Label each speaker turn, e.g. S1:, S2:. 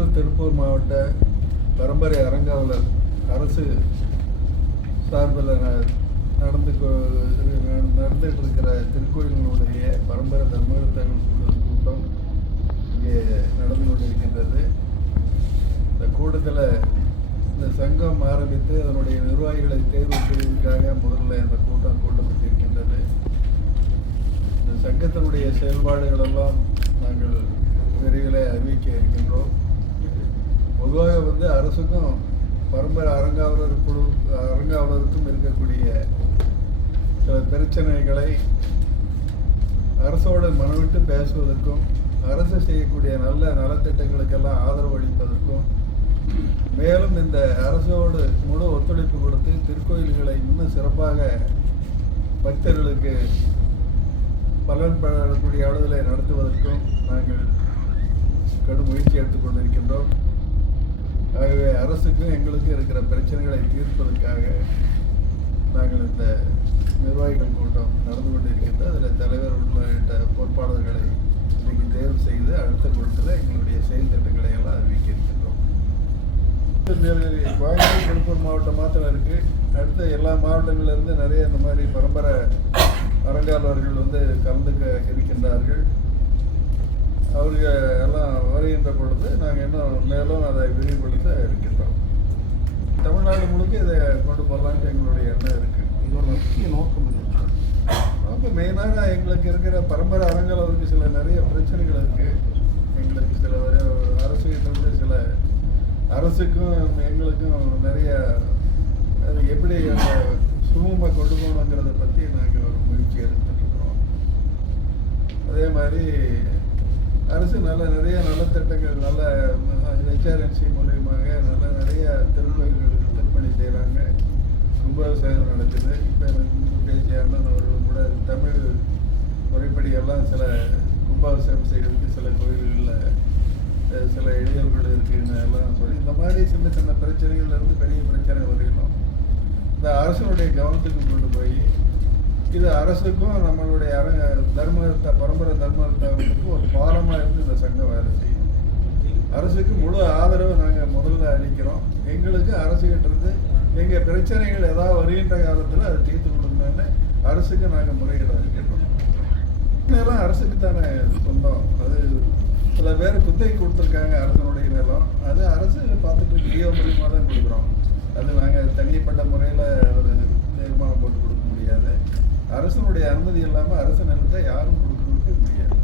S1: திருச்செந்தூர் திருப்பூர் மாவட்ட பரம்பரை அரங்காவலர் அரசு சார்பில் ந- நடந்து நடந்துகிட்டு இருக்கிற திருக்கோயிலினுடைய பரம்பரை தர்மகர்த்தர்கள் குழு கூட்டம் இங்கே நடந்து கொண்டிருக்கின்றது. இந்த கூட்டத்தில் இந்த சங்கம் ஆரம்பித்து அதனுடைய நிர்வாகிகளை தேர்வு செய்வதற்காக முதல்ல இந்த கூட்டம் கூட்டப்பட்டிருக்கின்றது. இந்த சங்கத்தினுடைய செயல்பாடுகளெல்லாம் நாங்கள் விரைவில் அறிவிக்க இருக்கின்றோம். பொதுவாக வந்து அரசுக்கும் பரம்பரை அரங்காவலர் குழு அரங்காவலருக்கும் இருக்கக்கூடிய சில பிரச்சனைகளை அரசோடு மனவிட்டு பேசுவதற்கும் அரசு செய்யக்கூடிய நல்ல நலத்திட்டங்களுக்கெல்லாம் ஆதரவு அளிப்பதற்கும் மேலும் இந்த அரசோடு முழு ஒத்துழைப்பு கொடுத்து திருக்கோயில்களை இன்னும் சிறப்பாக பக்தர்களுக்கு பலன் பெறக்கூடிய அளவில் நடத்துவதற்கும் நாங்கள் கடும் முயற்சி எடுத்துக்கொண்டிருக்கின்றோம் ஆகவே அரசுக்கும் எங்களுக்கும் இருக்கிற பிரச்சனைகளை தீர்ப்பதற்காக நாங்கள் இந்த நிர்வாகிகள் கூட்டம் நடந்து கொண்டிருக்கின்றது. அதில் தலைவர் உள்ளிட்ட பொறுப்பாளர்களை இன்னைக்கு தேர்வு செய்து அடுத்த கூட்டத்தில் எங்களுடைய செயல் திட்டங்களை எல்லாம் அறிவிக்க இருக்கின்றோம். கோயம்புத்தூர் திருப்பூர் மாவட்டம் மாத்திரம் இருக்கு. அடுத்த எல்லா மாவட்டங்களிலிருந்து நிறைய இந்த மாதிரி பரம்பரை அறங்காவலர்கள் வந்து கலந்துக்க இருக்கின்றார்கள். அவர்கள் எல்லாம் வருகின்ற பொழுது நாங்கள் இன்னும் மேலும் அதை விரிவுபடுத்த இருக்கின்றோம். தமிழ்நாடு முழுக்க இதை கொண்டு போகலான்ட்டு எங்களுடைய எண்ணம் இருக்கு. இது ஒரு முக்கிய நோக்கம். அவங்க மெயினாக எங்களுக்கு இருக்கிற பரம்பரை அறங்காவலருக்கு சில நிறைய பிரச்சனைகள் இருக்கு. எங்களுக்கு சில அரசு கிட்ட சில அரசுக்கும் எங்களுக்கும் நிறைய அது எப்படி அந்த சுமூகமாக கொண்டு போகணுங்கிறத பற்றி நாங்கள் ஒரு முயற்சி எடுத்துட்டு இருக்கோம் அதே மாதிரி அரசு நல்ல நிறைய நலத்திட்டங்கள் நல்ல ஹெச்ஆர்என்சி மூலியமாக நல்ல நிறைய திருக்கோயில்களுக்கு திருப்பணி செய்கிறாங்க கும்பாபிஷேகம் நடக்குது. இப்போ எனக்கு பேசிய அண்ணன் அவர்கள் கூட தமிழ் முறைப்படி எல்லாம் சில கும்பாபிஷேகம் செய்கிறதுக்கு சில கோயில்களில் சில இடையூறுகள் இருக்குன்னு எல்லாம் சொல்லி இந்த மாதிரி சின்ன சின்ன பிரச்சனைகள்லேருந்து பெரிய பிரச்சனை வரையிலும் இந்த அரசனுடைய கவனத்துக்கு கொண்டு போய் இது அரசுக்கும் நம்மளுடைய அர தர்மத்தை பரம்பரை தர்மகர்த்தாவுக்கும் ஒரு பாலமாக இருந்து இந்த சங்கம் வேலை செய்யும். அரசுக்கு முழு ஆதரவு நாங்கள் முதல்ல அளிக்கிறோம். எங்களுக்கு அரசுகிட்ட இருந்து எங்கள் பிரச்சனைகள் ஏதாவது வருகின்ற காலத்தில் அதை தீர்த்து கொடுக்கணும்னு அரசுக்கு நாங்கள் முறையிட இருக்கின்றோம் இதெல்லாம் அரசுக்கு தானே சொந்தம். அது சில பேர் குத்தகை கொடுத்துருக்காங்க அரசனுடைய நிலம். அது அரசு பார்த்துட்டு ஜியோ மூலியமாக தான் கொடுக்குறோம். அது நாங்கள் தனிப்பட்ட முறையில் ஒரு தீர்மானம் போட்டு கொடுக்க முடியாது அரசனுடைய அனுமதி இல்லாமல் அரசு நிலத்தை யாரும் கொடுக்கறதுக்கு முடியாது.